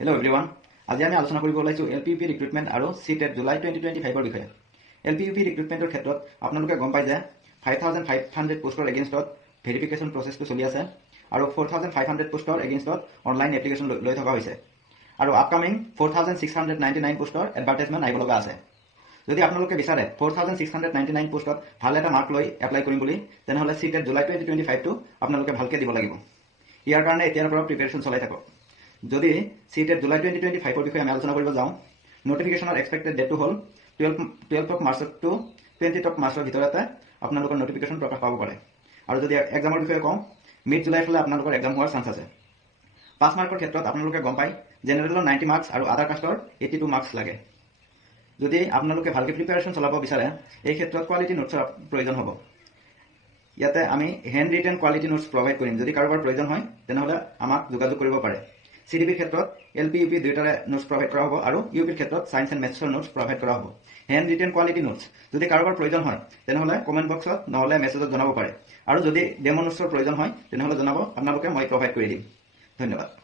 Hello' everyone, আজি আমি আলোচনা কৰিব ওলাইছোঁ LPUP ৰিক্ৰুটমেণ্ট আৰু CTET জুলাই 2025 বিষয়ে। LPUP ৰিক্ৰুটমেণ্টৰ ক্ষেত্ৰত আপোনালোকে গম পাই যে 5,500 পোষ্টৰ এগেইনষ্টত ভেৰিফিকেশ্যন প্ৰচেছটো চলি আছে আৰু 4,500 পোষ্টৰ এগেইনষ্টত অনলাইন এপ্লিকেশ্যন লৈ থকা হৈছে আৰু আপকামিং 4,699 পোষ্টৰ এডভাৰটাইজমেণ্ট আহিব লগা আছে। যদি আপোনালোকে বিচাৰে 4,699 পোষ্টত ভাল এটা মাৰ্ক লৈ এপ্লাই কৰিম বুলি, তেনেহ'লে CTET জুলাই 2025টো আপোনালোকে ভালকৈ দিব লাগিব। ইয়াৰ কাৰণে এতিয়াৰ পৰা প্ৰিপেৰেশ্যন চলাই থাকক। যদি CTET জুলাই 2025 বিষয়ে আমি আলোচনা কৰিব যাওঁ, নটিফিকেশ্যনৰ এক্সপেক্টেড ডেটটো হ'ল 12 মাৰ্চ টু 20 মাৰ্চৰ ভিতৰতে আপোনালোকৰ নটিফিকেশ্যন প্ৰকাশ পাব পাৰে। আৰু যদি এক্সামৰ বিষয়ে কওঁ, মিড জুলাইৰ ফালে আপোনালোকৰ এক্সাম হোৱাৰ চান্স আছে। 5 মাৰ্কৰ ক্ষেত্ৰত আপোনালোকে গম পায় জেনেৰেলৰ 90 মাৰ্কছ আৰু আদাৰ কাষ্টৰ 82 মাৰ্কছ লাগে। যদি আপোনালোকে ভালকৈ প্ৰিপেৰেশ্যন চলাব বিচাৰে, এই ক্ষেত্ৰত কোৱালিটি নোটছৰ প্ৰয়োজন হ'ব। ইয়াতে আমি hand written quality notes provide কৰিম। যদি কাৰোবাৰ প্ৰয়োজন হয় তেনেহ'লে আমাক যোগাযোগ কৰিব পাৰে। CDPৰ ক্ষেত্ৰত LPUP দুয়োটাৰে নোটছ প্ৰভাইড কৰা হ'ব আৰু UPৰ ক্ষেত্ৰত ছায়েন্স এণ্ড মেথছৰ নোটছ প্ৰভাইড কৰা হ'ব। হেণ্ড ৰিটেন কোৱালিটি নোটছ যদি কাৰোবাৰ প্ৰয়োজন হয় তেনেহ'লে কমেণ্ট বক্সত নহ'লে মেছেজত জনাব পাৰে। আৰু যদি ডেমো নোটছৰ প্ৰয়োজন হয় তেনেহ'লে জনাব, আপোনালোকে মই প্ৰভাইড কৰি দিম। ধন্যবাদ।